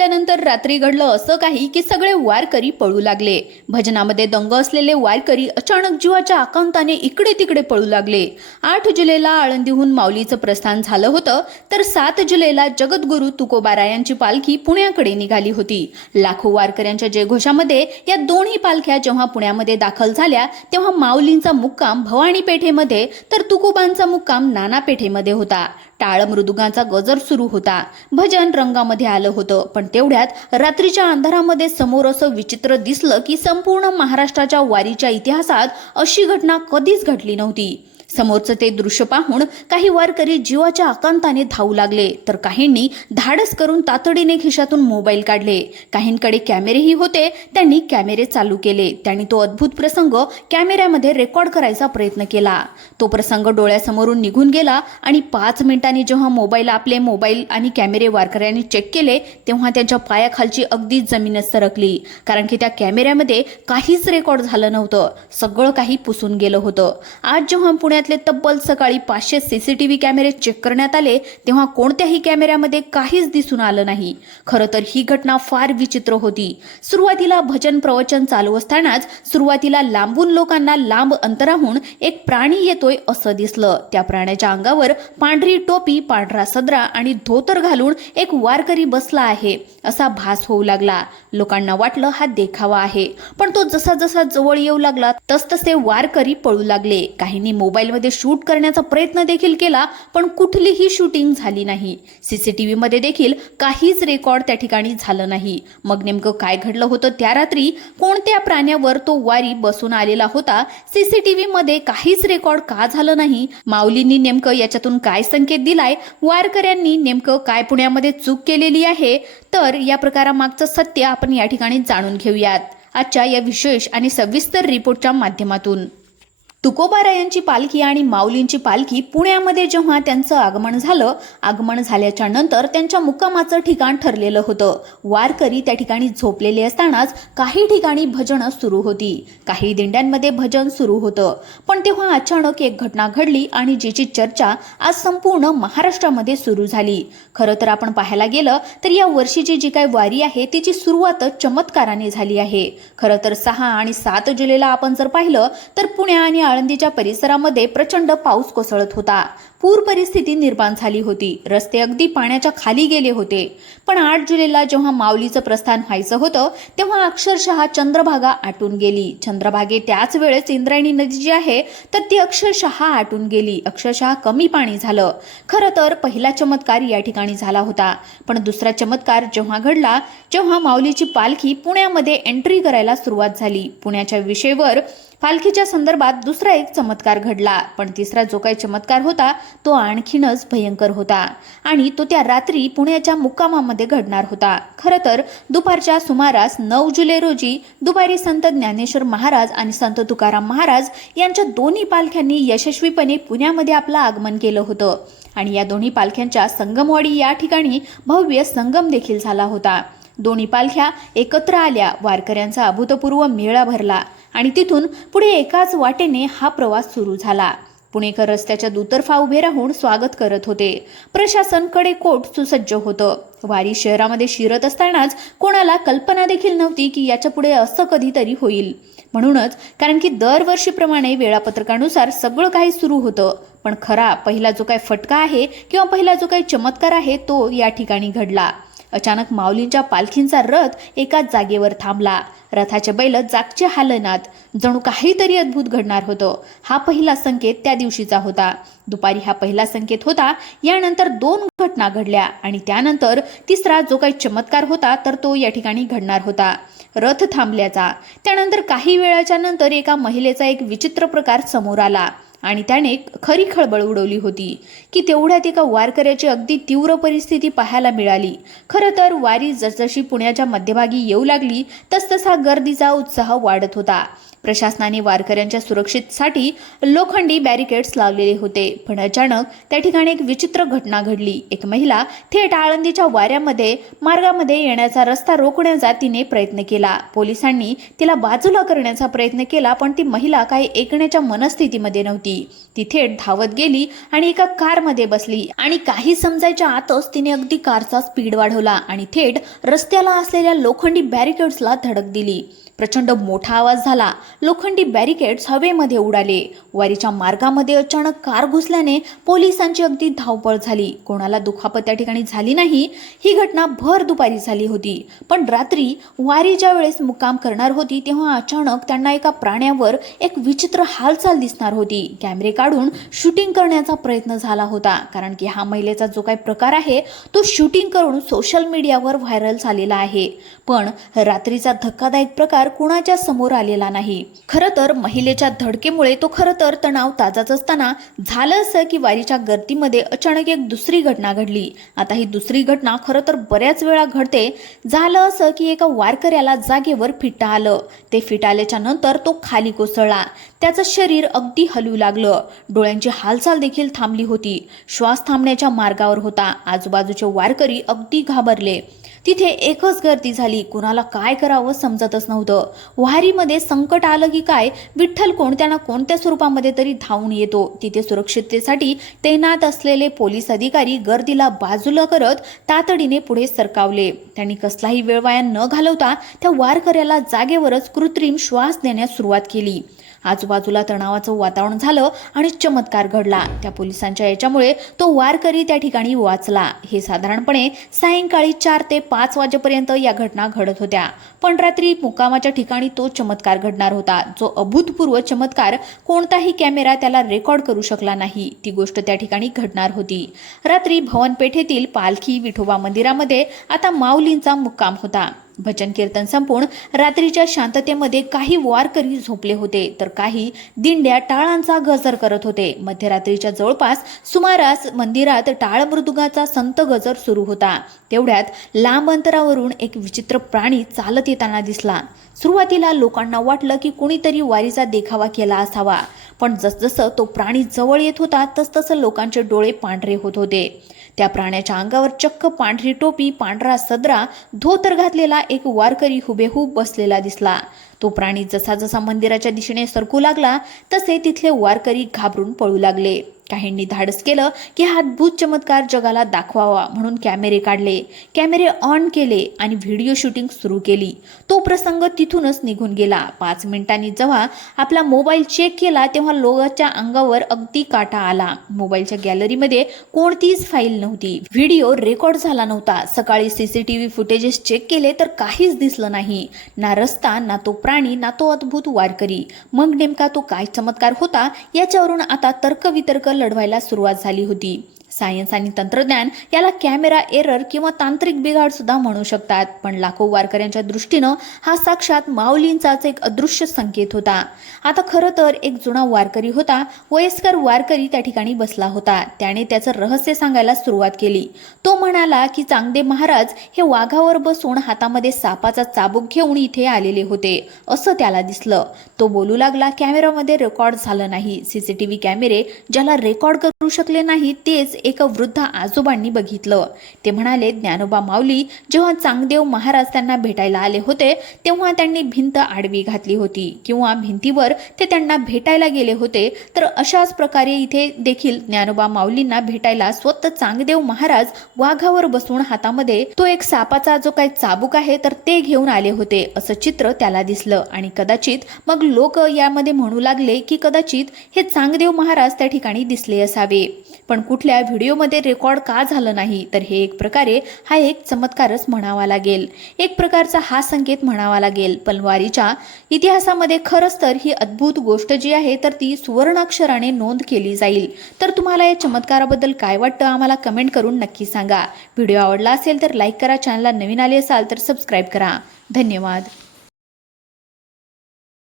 झाल्यानंतर रात्री घडलं असं काही की सगळे वारकरी पळू लागले। भजनामध्ये दंग असलेले वारकरी अचानक जीवाच्या आकांताने इकडे तिकडे पळू लागले। 8 जुलैला आळंदीहून माऊलीचं प्रस्थान झालं होतं, तर 7 जुलैला जगद्गुरू तुकोबारायांची पालखी पुण्याकडे निघाली होती। लाखो वारकऱ्यांच्या जयघोषामध्ये या दोन्ही पालख्या जेव्हा पुण्यामध्ये दाखल झाल्या तेव्हा माऊलींचा मुक्काम भवानी पेठेमध्ये तर तुकोबांचा मुक्काम नाना पेठेमध्ये होता। टाळ मृदुंगाचा गजर सुरू होता, भजन रंगामध्ये आलं होतं। पण तेवढ्यात रात्रीच्या अंधारामध्ये समोर असं विचित्र दिसलं की संपूर्ण महाराष्ट्राच्या वारीच्या इतिहासात अशी घटना कधीच घडली नव्हती। समोरचं ते दृश्य पाहून काही वारकरी जीवाच्या आकांताने धावू लागले, तर काहींनी धाडस करून तातडीने खिशातून मोबाईल काढले। काहींकडे कॅमेरेही होते, त्यांनी कॅमेरे चालू केले। त्यांनी तो अद्भुत प्रसंग कॅमेऱ्यामध्ये रेकॉर्ड करायचा प्रयत्न केला। तो प्रसंग डोळ्यासमोरून निघून गेला आणि 5 मिनिटांनी जेव्हा आपले मोबाईल आणि कॅमेरे वारकऱ्यांनी चेक केले तेव्हा त्यांच्या पायाखालची अगदी जमीनच सरकली, कारण की त्या कॅमेऱ्यामध्ये काहीच रेकॉर्ड झालं नव्हतं, सगळं काही पुसून गेलं होतं। आज जेव्हा पुण्यातले तब्बल सकाळी 500 सीसीटीव्ही कॅमेरे चेक करण्यात आले तेव्हा कोणत्याही कॅमेऱ्यामध्ये काहीच दिसून आलं नाही। खरं तर ही घटना फार विचित्र होती। सुरुवातीला भजन प्रवचन चालू असतानाच सुरुवातीला लांबून लोकांना लांब अंतराहून एक प्राणी येतोय असं दिसलं। त्या प्राण्याच्या अंगावर पांढरी टोपी, पांढरा सदरा आणि धोतर घालून एक वारकरी बसला आहे असा भास होऊ लागला। लोकांना वाटलं हा देखावा आहे, पण तो जसा जसा जवळ येऊ लागला तसतसे वारकरी पळू लागले। काहींनी मोबाईलमध्ये शूट करण्याचा प्रयत्न देखील केला, पण कुठलीही शूटिंग झाली नाही। सीसीटीव्ही मध्ये देखील काहीच रेकॉर्ड त्या ठिकाणी झालं नाही। मग नेमकं काय घडलं होतं त्या रात्री? कोणत्या प्राण्यावर तो वारी बसून आलेला होता? सीसीटीव्ही मध्ये काहीच रेकॉर्ड का झालं नाही? माऊलींनी नेमकं याच्यातून काय संकेत दिलाय? वारकऱ्यांनी नेमकं काय पुण्यामध्ये चूक केलेली आहे? तर या प्रकारामागचं सत्य आपण या ठिकाणी जाणून घेऊयात आजच्या या विशेष आणि सविस्तर रिपोर्टच्या माध्यमातून। तुकोबारायांची पालखी आणि माऊलींची पालखी पुण्यामध्ये जेव्हा त्यांचं आगमन झाल्याच्या नंतर त्यांच्या मुक्कामाचं ठिकाण ठरलेलं होतं। वारकरी त्या ठिकाणी झोपलेले असतानाच काही ठिकाणी भजनं सुरू होती, काही दिंड्यांमध्ये भजन सुरू होतं। पण तेव्हा अचानक एक घटना घडली आणि जिची चर्चा आज संपूर्ण महाराष्ट्रामध्ये सुरू झाली। खरं तर आपण पाहायला गेलं तर या वर्षीची जी काही वारी आहे तिची सुरुवातच चमत्काराने झाली आहे। खरं तर 6 आणि 7 जुलैला आपण जर पाहिलं तर पुणे आणि आळंदीच्या परिसरामध्ये प्रचंड पाऊस कोसळत होता। पूर परिस्थिती निर्माण झाली होती, रस्ते अगदी पाण्याच्या खाली गेले होते। पण 8 जुलैला जेव्हा माऊलीचं प्रस्थान व्हायचं होतं तेव्हा अक्षरशः चंद्रभागा आटून गेली। चंद्रभागे त्याच वेळेस इंद्रायणी नदी जी आहे तर ती अक्षरशः आटून गेली, अक्षरशः कमी पाणी झालं। खरं तर पहिला चमत्कार या ठिकाणी झाला होता, पण दुसरा चमत्कार जेव्हा घडला जेव्हा माऊलीची पालखी पुण्यामध्ये एंट्री करायला सुरुवात झाली। पुण्याच्या विषयवर पालखीच्या संदर्भात दुसरा एक चमत्कार घडला, पण तिसरा जो काही चमत्कार होता तो आणखीनच भयंकर होता आणि तो त्या रात्री पुण्याच्या मुक्कामामध्ये घडणार होता। खरं तर दुपारच्या सुमारास 9 जुलै रोजी दुपारी संत ज्ञानेश्वर महाराज आणि संत तुकाराम महाराज यांच्या दोन्ही पालख्यांनी यशस्वीपणे पुण्यामध्ये आपलं आगमन केलं होतं आणि या दोन्ही पालख्यांच्या संगमवाडी या ठिकाणी भव्य संगम देखील झाला होता। दोन्ही पालख्या एकत्र आल्या, वारकऱ्यांचा अभूतपूर्व मेळा भरला आणि तिथून पुढे एकाच वाटेने हा प्रवास सुरू झाला। पुणेकर रस्त्याच्या दुतर्फा उभे राहून स्वागत करत होते। प्रशासन कडेकोट सुसज्ज होतं। वारी शहरामध्ये शिरत असतानाच कोणाला कल्पना देखील नव्हती की याच्या पुढे असं कधीतरी होईल। म्हणूनच कारण की दरवर्षीप्रमाणे वेळापत्रकानुसार सगळं काही सुरू होतं, पण खरा पहिला जो काही फटका आहे किंवा पहिला जो काही चमत्कार आहे तो या ठिकाणी घडला। अचानक माऊलींच्या पालखींचा रथ एकाच जागेवर थांबला। रथाचे बैल जागचे हालनात, जणू काहीतरी अद्भुत घडणार होतं। हा पहिला संकेत त्या दिवशीचा होता। दुपारी हा पहिला संकेत होता। यानंतर 2 घटना घडल्या आणि त्यानंतर तिसरा जो काही चमत्कार होता तर तो या ठिकाणी घडणार होता, रथ थांबल्याचा। त्यानंतर काही वेळाच्या नंतर एका महिलेचा एक विचित्र प्रकार समोर आला आणि त्याने खरी खळबळ उडवली होती की तेवढ्यात एका वारकऱ्याची अगदी तीव्र परिस्थिती पाहायला मिळाली। खरं तर वारी जसजशी पुण्याच्या मध्यभागी येऊ लागली तसतसा गर्दीचा उत्साह वाढत होता। प्रशासनाने वारकऱ्यांच्या सुरक्षेसाठी लोखंडी बॅरिकेड्स लावलेले होते, पण अचानक त्या ठिकाणी एक विचित्र घटना घडली. एक महिला थेट आळंदीच्या वाऱ्यामध्ये मार्गामध्ये येण्याचा रस्ता रोखण्याचा तिने प्रयत्न केला. पोलिसांनी तिला बाजूला करण्याचा प्रयत्न केला, पण ती महिला काही ऐकण्याच्या मनस्थितीमध्ये नव्हती. ती थेट धावत गेली आणि एका कारमध्ये बसली आणि काही समजायच्या आतच तिने अगदी कारचा स्पीड वाढवला आणि थेट रस्त्याला असलेल्या लोखंडी बॅरिकेड्सला धडक दिली. प्रचंड मोठा आवाज झाला. लोखंडी बॅरिकेड्स हवेमध्ये उडाले. वारीच्या मार्गामध्ये अचानक कार घुसल्याने पोलिसांची अगदी धावपळ झाली. कोणाला दुखापत त्या ठिकाणी झाली नाही. ही घटना भर दुपारी झाली होती, पण रात्री वारी ज्या वेळेस मुक्काम करणार होती तेव्हा अचानक त्यांना एका प्राण्यावर एक विचित्र हालचाल दिसणार होती. कॅमेरे काढून शूटिंग करण्याचा प्रयत्न झाला होता, कारण की हा महिलेचा जो काही प्रकार आहे तो शूटिंग करून सोशल मीडियावर व्हायरल झालेला आहे. पण रात्रीचा धक्कादायक प्रकार कुणाच्या समोर आलेला नाही. खरं तर महिलेच्या धडकेमुळे तो खरं तर तणाव ताजाच असताना झालं असं की वारीच्या गर्दीमध्ये अचानक एक दुसरी घटना घडली. आता ही दुसरी घटना खरं तर बऱ्याच वेळा घडते. झालं असं की एका वारकऱ्याला जागेवर फिट्टा आलं. ते फिट आल्याच्या नंतर तो खाली कोसळला. त्याचं शरीर अगदी हलू लागलं. डोळ्यांची हालचाल देखील थांबली होती. श्वास थांबण्याच्या मार्गावर होता. आजूबाजूचे वारकरी अगदी घाबरले. तिथे एकच गर्दी झाली. कुणाला काय करावं समजतच नव्हतं. वारीमध्ये संकट आलं की काय, विठ्ठल कोणत्या ना कोणत्या स्वरूपामध्ये तरी धावून येतो. तिथे सुरक्षिततेसाठी तैनात असलेले पोलीस अधिकारी गर्दीला बाजूला करत तातडीने पुढे सरकावले. त्यांनी कसलाही वेळ वाया न घालवता त्या वारकऱ्याला जागेवरच कृत्रिम श्वास देण्यास सुरुवात केली. आजूबाजूला तणावाचं वातावरण झालं आणि चमत्कार घडला. त्या पोलिसांच्या याच्यामुळे तो वारकरी त्या ठिकाणी वाचला. हे साधारणपणे सायंकाळी 4 ते 5 वाजेपर्यंत या घटना घडत होत्या, पण रात्री मुक्कामाच्या ठिकाणी तो चमत्कार घडणार होता. जो अभूतपूर्व चमत्कार कोणताही कॅमेरा त्याला रेकॉर्ड करू शकला नाही. ती गोष्ट त्या ठिकाणी घडणार होती. रात्री भवनपेठेतील पालखी विठोबा मंदिरामध्ये आता माऊलींचा मुक्काम होता. भजन कीर्तन संपून रात्रीच्या शांततेमध्ये काही वारकरी झोपले होते, तर काही दिंड्या टाळांचा गजर करत होते. मध्यरात्रीच्या जवळपास सुमारास मंदिरात टाळ मृदुंगाचा संत गजर सुरू होता. तेवढ्यात लांब अंतरावरून एक विचित्र प्राणी चालत येताना दिसला. सुरुवातीला लोकांना वाटलं की कुणीतरी वारीचा देखावा केला असावा, पण जसजसं तो प्राणी जवळ येत होता तसतसं लोकांचे डोळे पांढरे होत होते. त्या प्राण्याच्या अंगावर चक्क पांढरी टोपी, पांढरा सदरा, धोतर घातलेला एक वारकरी हुबेहूब बसलेला दिसला. तो प्राणी जसा जसा मंदिराच्या दिशेने सरकू लागला तसे तिथले वारकरी घाबरून पळू लागले. काहींनी धाडस केलं की हा अद्भुत चमत्कार जगाला दाखवावा म्हणून कॅमेरे काढले, कॅमेरे ऑन केले आणि व्हिडिओ शूटिंग सुरू केली. तो प्रसंग तिथूनच निघून गेला. 5 मिनिटांनी जेव्हा आपला मोबाईल चेक केला तेव्हा लोकांच्या अंगावर अगदी काटा आला. मोबाईलच्या गॅलरीमध्ये कोणतीच फाईल नव्हती. व्हिडिओ रेकॉर्ड झाला नव्हता. सकाळी CCTV फुटेजेस चेक केले तर काहीच दिसलं नाही. ना रस्ता, ना तो प्राणी, ना तो अद्भुत वारकरी. मग नेमका तो काय चमत्कार होता याच्यावरून आता तर्कवितर्क लढवायला सुरुवात झाली होती. सायन्स आणि तंत्रज्ञान याला कॅमेरा एरर किंवा तांत्रिक बिघाड सुद्धा म्हणू शकतात, पण लाखो वारकऱ्यांच्या दृष्टीनं हा साक्षात माऊलींचाच एक अदृश्य संकेत होता. आता खरं तर एक जुना वारकरी होता. वयस्कर वारकरी त्या ठिकाणी बसला होता. त्याने त्याचं रहस्य सांगायला सुरुवात केली. तो म्हणाला की चांगदे महाराज हे वाघावर बसून हातामध्ये सापाचा चाबूक घेऊन इथे आलेले होते असं त्याला दिसलं. तो बोलू लागला, कॅमेरामध्ये रेकॉर्ड झालं नाही. CCTV कॅमेरे ज्याला रेकॉर्ड करू शकले नाही तेच एका वृद्ध आजोबांनी बघितलं. ते म्हणाले, ज्ञानोबा माऊली जेव्हा चांगदेव महाराज त्यांना भेटायला आले होते तेव्हा त्यांनी भिंत आडवी घातली होती किंवा भिंतीवर ते त्यांना भेटायला गेले होते, तर अशाच प्रकारे इथे देखील ज्ञानोबा माऊलींना भेटायला स्वतः चांगदेव महाराज वाघावर बसून हातामध्ये तो एक सापाचा जो काही चाबूक आहे तर ते घेऊन आले होते असं चित्र त्याला दिसलं. आणि कदाचित मग लोक यामध्ये म्हणू लागले की कदाचित हे चांगदेव महाराज त्या ठिकाणी दिसले असावे, पण कुठल्या व्हिडिओमध्ये रेकॉर्ड का झालं नाही, तर हे एक प्रकारे हा एक चमत्कारच म्हणावा लागेल. एक प्रकारचा हा संकेत म्हणावा लागेल. पण वारीच्या इतिहासामध्ये खरंच तर ही अद्भुत गोष्ट जी आहे तर ती सुवर्णाक्षराने नोंद केली जाईल. तर तुम्हाला या चमत्काराबद्दल काय वाटतं आम्हाला कमेंट करून नक्की सांगा. व्हिडिओ आवडला असेल तर लाईक करा. चॅनलला नवीन आले असाल तर सबस्क्राईब करा. धन्यवाद.